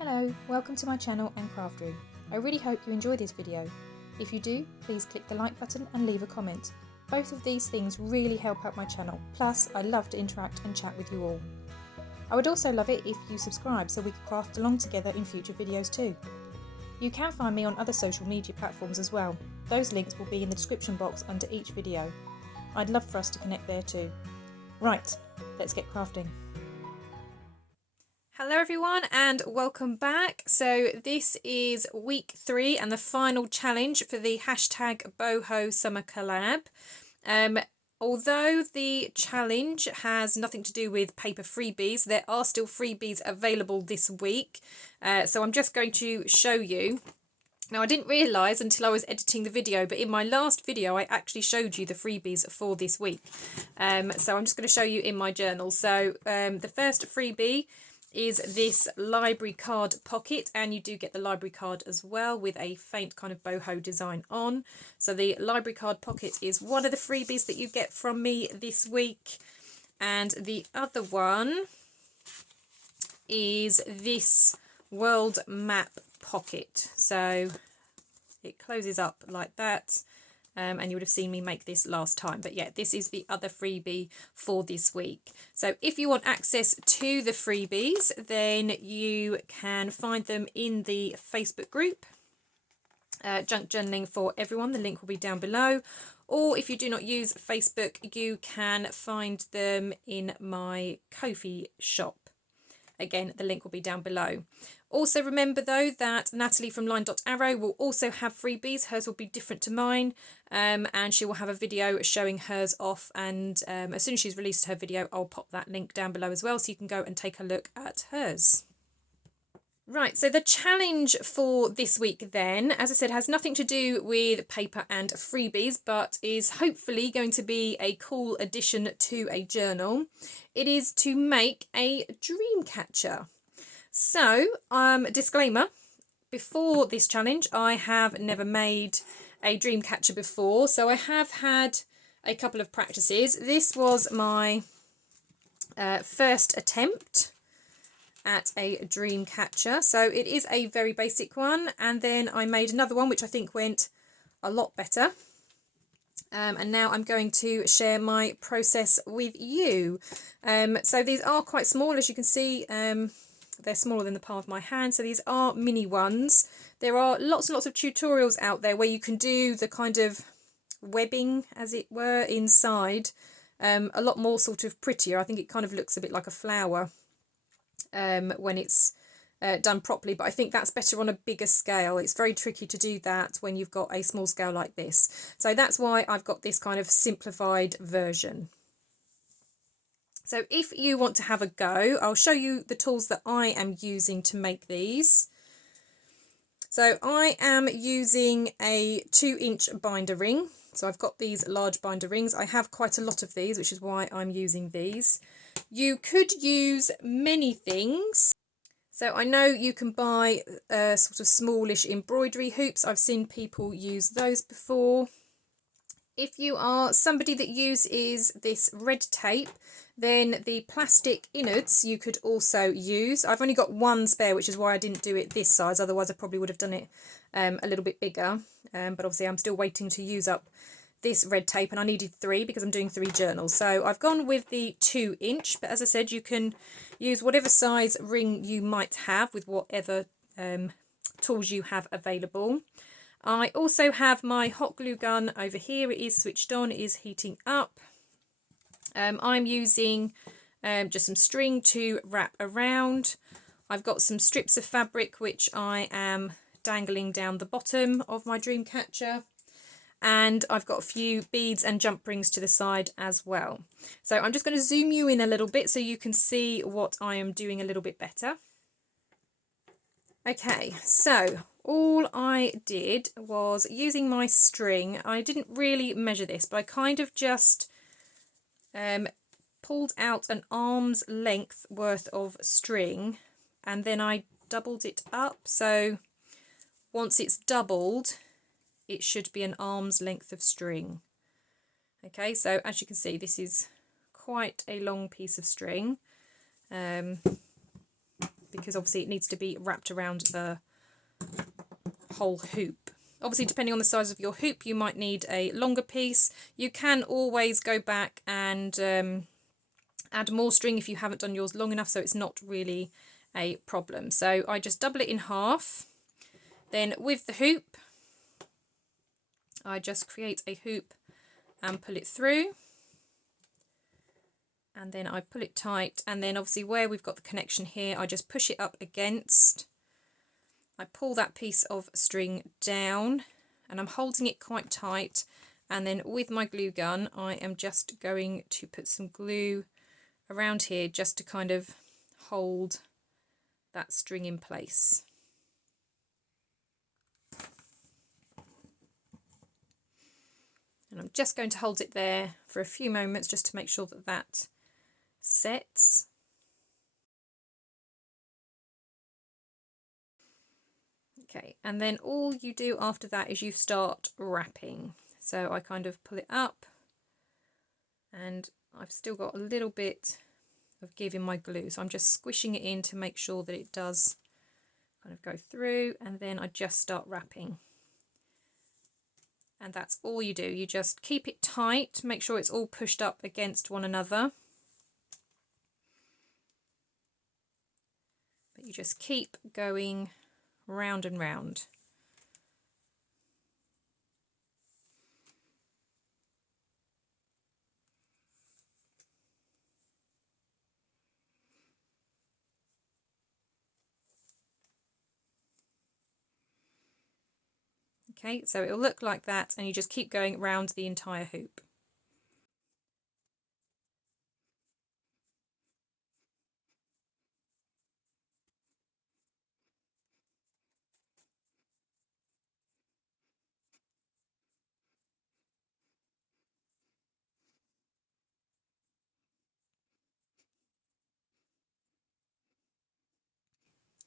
Hello, welcome to my channel and craft room. I really hope you enjoy this video. If you do, please click the like button and leave a comment. Both of these things really help out my channel, plus I love to interact and chat with you all. I would also love it if you subscribe so we could craft along together in future videos too. You can find me on other social media platforms as well. Those links will be in the description box under each video. I'd love for us to connect there too. Right, let's get crafting. Hello everyone and welcome back. So this is week 3 and the final challenge for the hashtag Boho summer collab. Although the challenge has nothing to do with paper freebies, there are still freebies available this week. So I'm just going to show you. Now I didn't realise until I was editing the video, but in my last video I actually showed you the freebies for this week. So I'm just going to show you in my journal. So the first freebie is this library card pocket, and you do get the library card as well with a faint kind of boho design on. So the library card pocket is one of the freebies that you get from me this week, and the other one is this world map pocket. So it closes up like that. And you would have seen me make this last time, but yeah, this is the other freebie for this week. So if you want access to the freebies, then you can find them in the Facebook group, Junk Journaling for Everyone. The link will be down below. Or if you do not use Facebook, you can find them in my Kofi shop. Again, the link will be down below. Also remember though that Nathalie from LineDotArrow will also have freebies. Hers will be different to mine, and she will have a video showing hers off, and as soon as she's released her video I'll pop that link down below as well so you can go and take a look at hers. Right, so the challenge for this week then, as I said, has nothing to do with paper and freebies, but is hopefully going to be a cool addition to a journal. It is to make a dream catcher. So, disclaimer, before this challenge, I have never made a dream catcher before, so I have had a couple of practices. This was my first attempt at a dream catcher, so it is a very basic one, and then I made another one which I think went a lot better, and now I'm going to share my process with you. So these are quite small, as you can see. They're smaller than the palm of my hand, so these are mini ones. There are lots and lots of tutorials out there where you can do the kind of webbing, as it were, inside, a lot more sort of prettier. I think it kind of looks a bit like a flower when it's done properly, but I think that's better on a bigger scale. It's very tricky to do that when you've got a small scale like this. So that's why I've got this kind of simplified version. So if you want to have a go, I'll show you the tools that I am using to make these. So I am using a 2-inch binder ring. So I've got these large binder rings. I have quite a lot of these, which is why I'm using these. You could use many things. So I know you can buy sort of smallish embroidery hoops. I've seen people use those before. If you are somebody that uses this red tape, then the plastic innards you could also use. I've only got one spare, which is why I didn't do it this size. Otherwise I probably would have done it a little bit bigger. But obviously I'm still waiting to use up this red tape, and I needed 3 because I'm doing 3 journals. So I've gone with the 2-inch, but as I said, you can use whatever size ring you might have with whatever tools you have available. I also have my hot glue gun over here. It is switched on, it is heating up. I'm using just some string to wrap around. I've got some strips of fabric which I am dangling down the bottom of my dream catcher. And I've got a few beads and jump rings to the side as well. So I'm just going to zoom you in a little bit so you can see what I am doing a little bit better. Okay, so all I did was using my string. I didn't really measure this, but I kind of just pulled out an arm's length worth of string, and then I doubled it up. So once it's doubled, it should be an arm's length of string. Okay, so as you can see, this is quite a long piece of string. because obviously it needs to be wrapped around the whole hoop. Obviously, depending on the size of your hoop, you might need a longer piece. You can always go back and add more string if you haven't done yours long enough, so it's not really a problem. So I just double it in half. Then with the hoop, I just create a hoop and pull it through. And then I pull it tight, and then obviously where we've got the connection here, I just push it up against. I pull that piece of string down, and I'm holding it quite tight, and then with my glue gun I am just going to put some glue around here just to kind of hold that string in place. And I'm just going to hold it there for a few moments just to make sure that that sets. Okay, and then all you do after that is you start wrapping. So I kind of pull it up, and I've still got a little bit of give in my glue, so I'm just squishing it in to make sure that it does kind of go through, and then I just start wrapping. And that's all you do. You just keep it tight, make sure it's all pushed up against one another. But you just keep going round and round. Okay, so it'll look like that, and you just keep going around the entire hoop.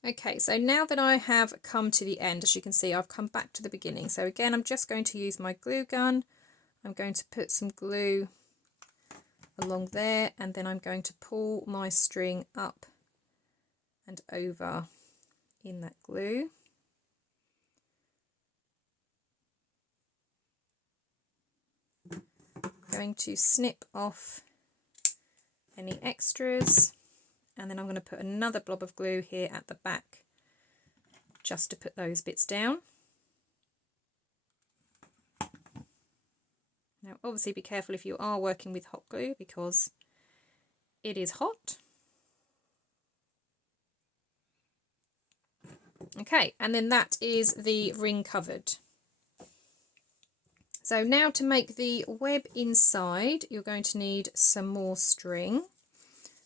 Okay, so now that I have come to the end, as you can see, I've come back to the beginning. So again, I'm just going to use my glue gun. I'm going to put some glue along there, and then I'm going to pull my string up and over in that glue. Going to snip off any extras, and then I'm going to put another blob of glue here at the back just to put those bits down. Now obviously be careful if you are working with hot glue, because it is hot. Okay, and then that is the ring covered. So now to make the web inside, you're going to need some more string.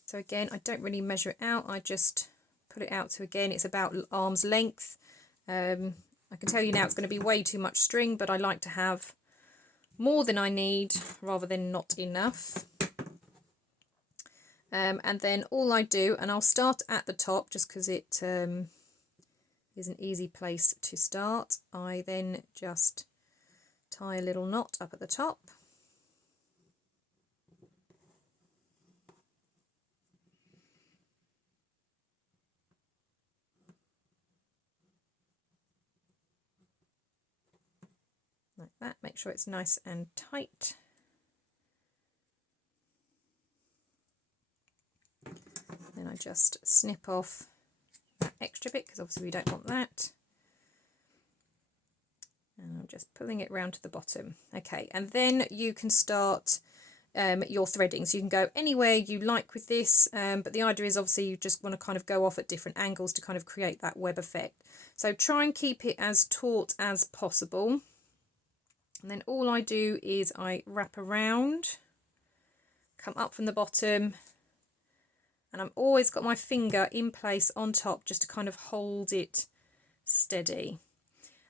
So again, I don't really measure it out, I just put it out. So again, it's about arm's length. I can tell you now it's going to be way too much string, but I like to have more than I need rather than not enough. And then all I do, and I'll start at the top just because it is an easy place to start. I then just tie a little knot up at the top. Like that, make sure it's nice and tight. Then I just snip off that extra bit because obviously we don't want that. And I'm just pulling it round to the bottom. Okay, and then you can start your threading. So you can go anywhere you like with this, but the idea is obviously you just want to kind of go off at different angles to kind of create that web effect. So try and keep it as taut as possible. And then all I do is I wrap around, come up from the bottom, and I've always got my finger in place on top just to kind of hold it steady.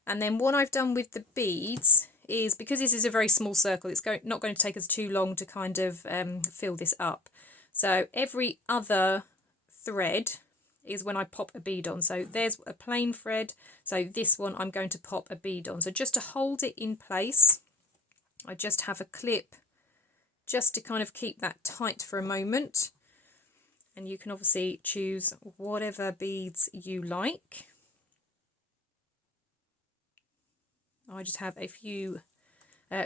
And then what I've done with the beads is, because this is a very small circle, it's not going to take us too long to kind of fill this up. So every other thread is when I pop a bead on. So there's a plain thread, so this one I'm going to pop a bead on. So just to hold it in place, I just have a clip just to kind of keep that tight for a moment. and you can obviously choose whatever beads you like. I just have a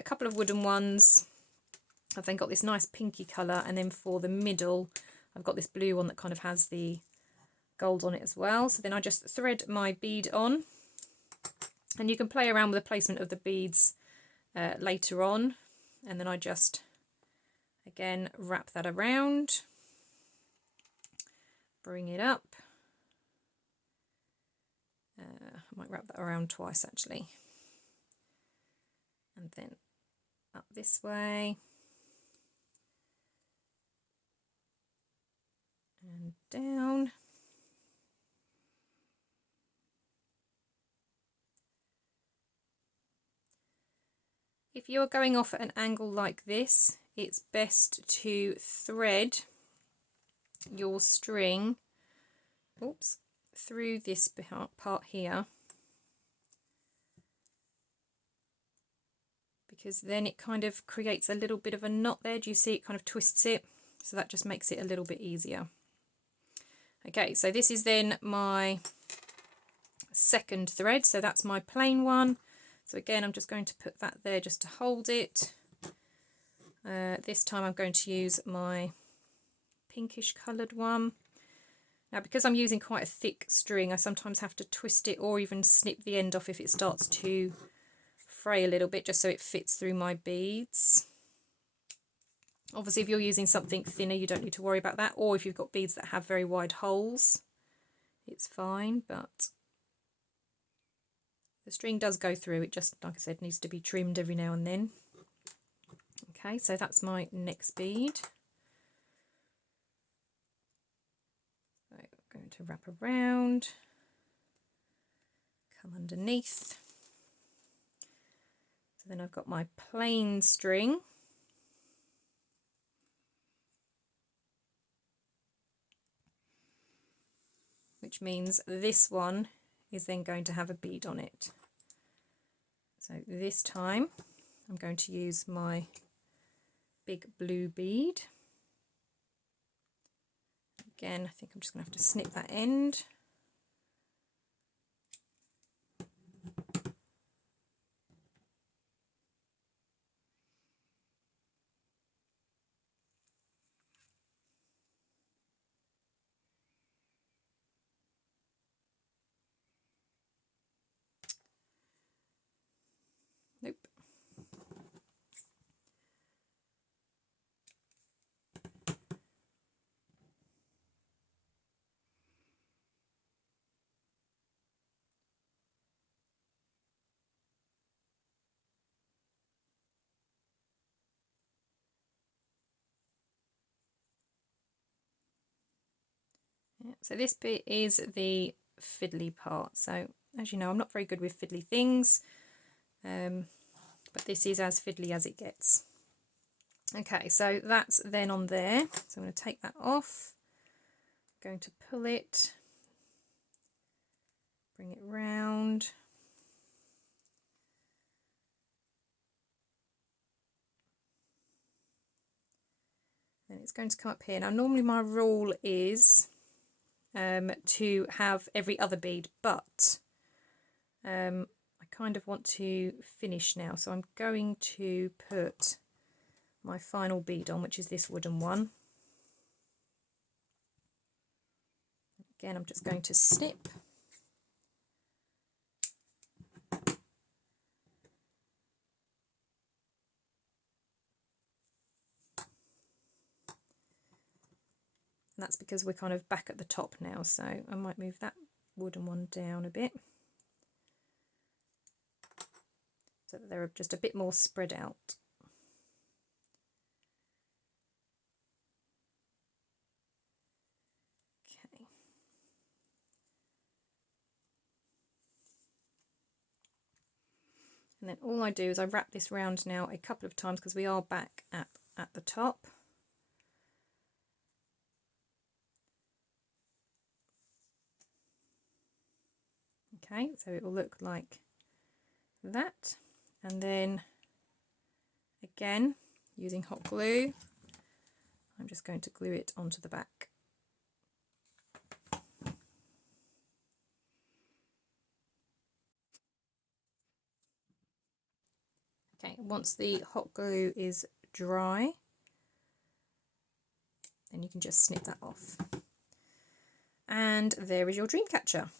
couple of wooden ones. I've then got this nice pinky colour, and then for the middle I've got this blue one that kind of has the gold on it as well. So then I just thread my bead on, and you can play around with the placement of the beads later on, and then I just again wrap that around, bring it up. I might wrap that around twice actually, and then up this way and down. If you're going off at an angle like this, it's best to thread your string, oops, through this part here, because then it kind of creates a little bit of a knot there. Do you see it kind of twists it? So that just makes it a little bit easier. Okay, so this is then my second thread, so that's my plain one. So again, I'm just going to put that there just to hold it. This time I'm going to use my pinkish coloured one. Now, because I'm using quite a thick string, I sometimes have to twist it or even snip the end off if it starts to fray a little bit, just so it fits through my beads. Obviously, if you're using something thinner, you don't need to worry about that, or if you've got beads that have very wide holes, it's fine, but the string does go through. It just, like I said, needs to be trimmed every now and then. Okay, so that's my next bead. So I'm going to wrap around, come underneath. So then I've got my plain string. Which means this one is then going to have a bead on it. So this time I'm going to use my big blue bead. Again, I think I'm just going to have to snip that end. Nope. Yeah, so this bit is the fiddly part. So as you know, I'm not very good with fiddly things, but this is as fiddly as it gets. Okay, so that's then on there. So I'm going to take that off, I'm going to pull it, bring it round. And it's going to come up here. Now normally my rule is to have every other bead, but I kind of want to finish now, so I'm going to put my final bead on, which is this wooden one. Again, I'm just going to snip. And that's because we're kind of back at the top now, so I might move that wooden one down a bit so that they're just a bit more spread out. Okay. And then all I do is I wrap this round now a couple of times because we are back at the top. Okay, so it will look like that, and then again using hot glue I'm just going to glue it onto the back Okay, once the hot glue is dry, then you can just snip that off. And there is your dream catcher.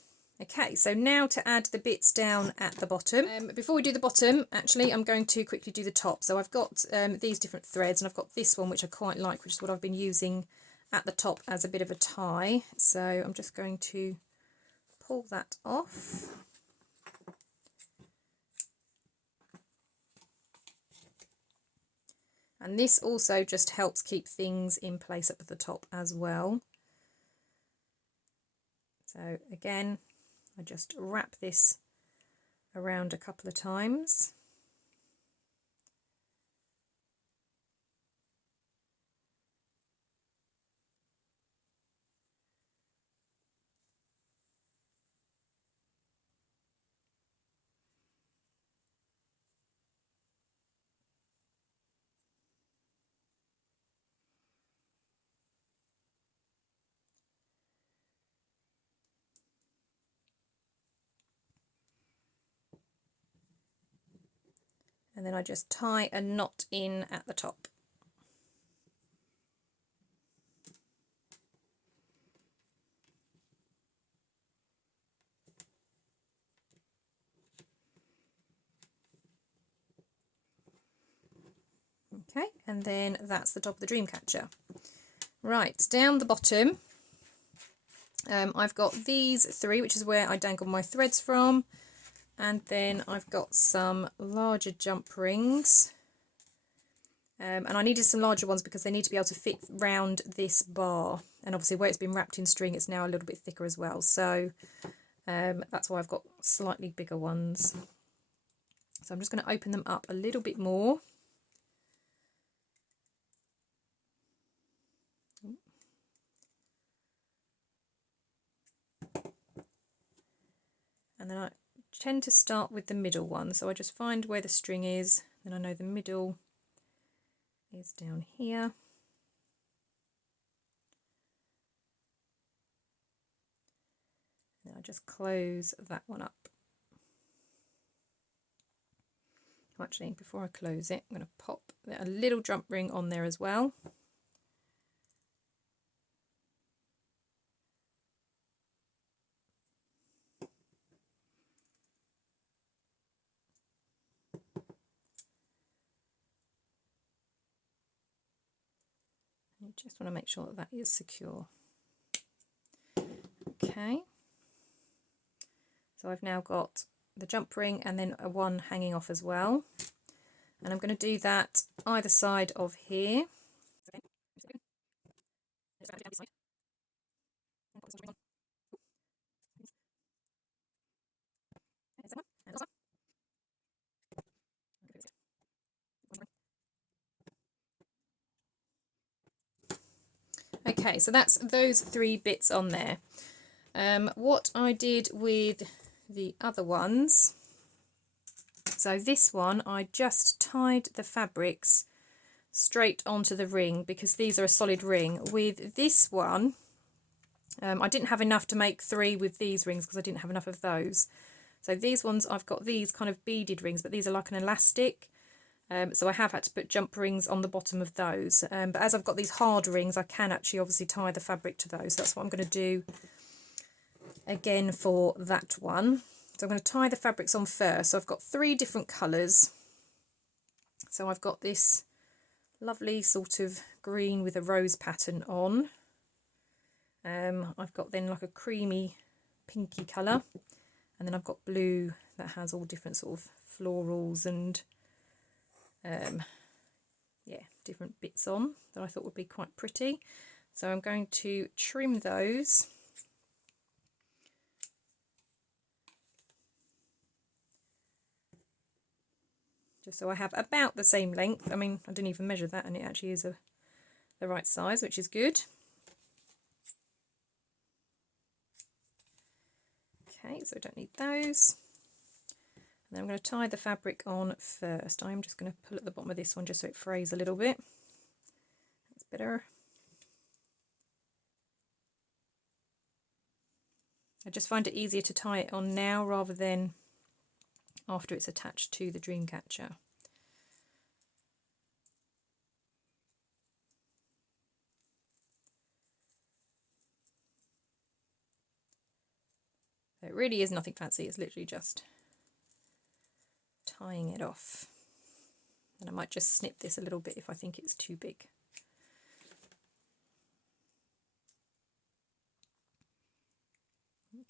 Okay, so now to add the bits down at the bottom. Before we do the bottom, actually, I'm going to quickly do the top. So I've got these different threads, and I've got this one, which I quite like, which is what I've been using at the top as a bit of a tie. So I'm just going to pull that off. And this also just helps keep things in place up at the top as well. So again, I just wrap this around a couple of times. And then I just tie a knot in at the top. Okay, and then that's the top of the dream catcher. Right, down the bottom, I've got these three, which is where I dangle my threads from. And then I've got some larger jump rings. And I needed some larger ones because they need to be able to fit round this bar. And obviously where it's been wrapped in string, it's now a little bit thicker as well. So that's why I've got slightly bigger ones. So I'm just going to open them up a little bit more. And then I tend to start with the middle one. So I just find where the string is, then I know the middle is down here. And I just close that one up. Actually, before I close it, I'm going to pop a little jump ring on there as well. You just want to make sure that that is secure. Okay. So I've now got the jump ring and then a one hanging off as well. And I'm going to do that either side of here. Okay, so that's those three bits on there. What I did with the other ones, so this one I just tied the fabrics straight onto the ring because these are a solid ring. With this one, I didn't have enough to make three with these rings because I didn't have enough of those. So these ones, I've got these kind of beaded rings, but these are like an elastic. So I have had to put jump rings on the bottom of those. But as I've got these hard rings, I can actually obviously tie the fabric to those. So that's what I'm going to do again for that one. So I'm going to tie the fabrics on first. So I've got three different colours. So I've got this lovely sort of green with a rose pattern on. I've got then like a creamy pinky colour. And then I've got blue that has all different sort of florals and yeah, different bits on that I thought would be quite pretty. So I'm going to trim those. Just so I have about the same length. I mean, I didn't even measure that and it actually is the right size, which is good. Okay, so I don't need those. And then I'm going to tie the fabric on first. I'm just going to pull at the bottom of this one just so it frays a little bit. That's better. I just find it easier to tie it on now rather than after it's attached to the dream catcher. So it really is nothing fancy, it's literally just tying it off. And I might just snip this a little bit if I think it's too big.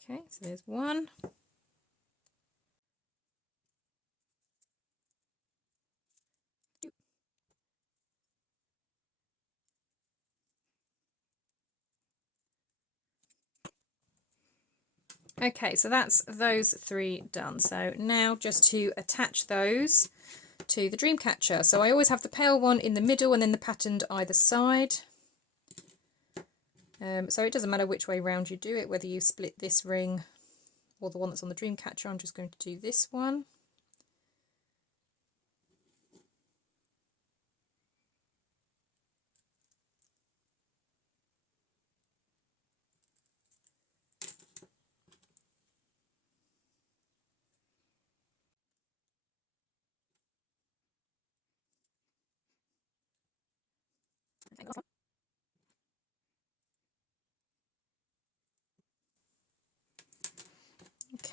Okay, so there's one. Okay, so that's those 3 done. So now just to attach those to the dream catcher. So I always have the pale one in the middle and then the patterned either side. So it doesn't matter which way round you do it, whether you split this ring or the one that's on the dream catcher. I'm just going to do this one.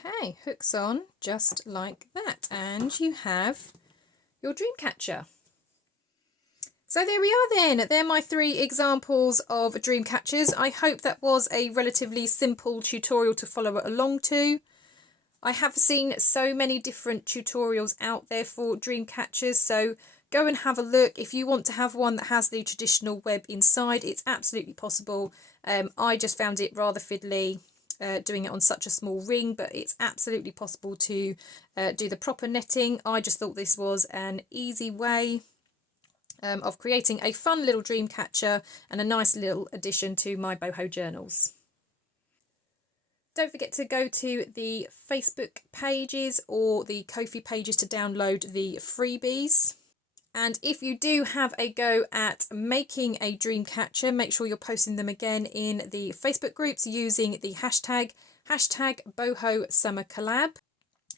Okay, hooks on just like that, and you have your dream catcher. So there we are then. They're my 3 examples of dream catchers. I hope that was a relatively simple tutorial to follow along to. I have seen so many different tutorials out there for dream catchers, so go and have a look. If you want to have one that has the traditional web inside, it's absolutely possible. I just found it rather fiddly doing it on such a small ring, but it's absolutely possible to do the proper netting. I just thought this was an easy way of creating a fun little dream catcher and a nice little addition to my boho journals. Don't forget to go to the Facebook pages or the Kofi pages to download the freebies. And if you do have a go at making a dream catcher, make sure you're posting them again in the Facebook groups using the hashtag Boho Summer Collab.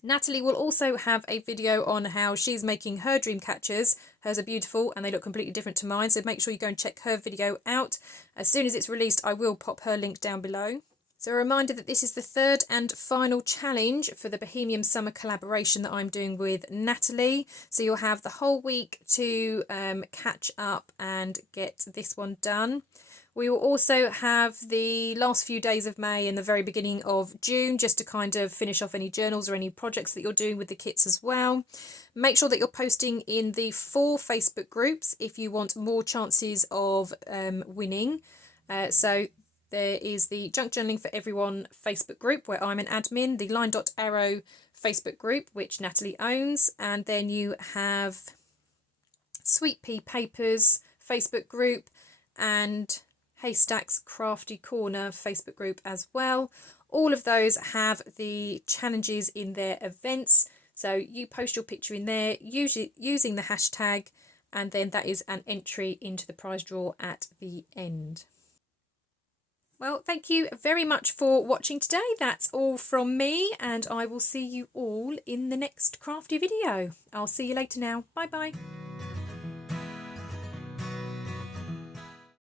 Nathalie will also have a video on how she's making her dream catchers. Hers are beautiful and they look completely different to mine, so make sure you go and check her video out. As soon as it's released, I will pop her link down below. So a reminder that this is the 3rd and final challenge for the Bohemian Summer collaboration that I'm doing with Nathalie. So you'll have the whole week to catch up and get this one done. We will also have the last few days of May and the very beginning of June just to kind of finish off any journals or any projects that you're doing with the kits as well. Make sure that you're posting in the 4 Facebook groups if you want more chances of winning. So there is the Junk Journaling for Everyone Facebook group where I'm an admin, the LineDotArrow Facebook group which Nathalie owns, and then you have Sweet Pea Papers Facebook group and Haystack's Crafty Corner Facebook group as well. All of those have the challenges in their events, so you post your picture in there usually using the hashtag, and then that is an entry into the prize draw at the end. Well, thank you very much for watching today. That's all from me, and I will see you all in the next crafty video. I'll see you later now. Bye bye.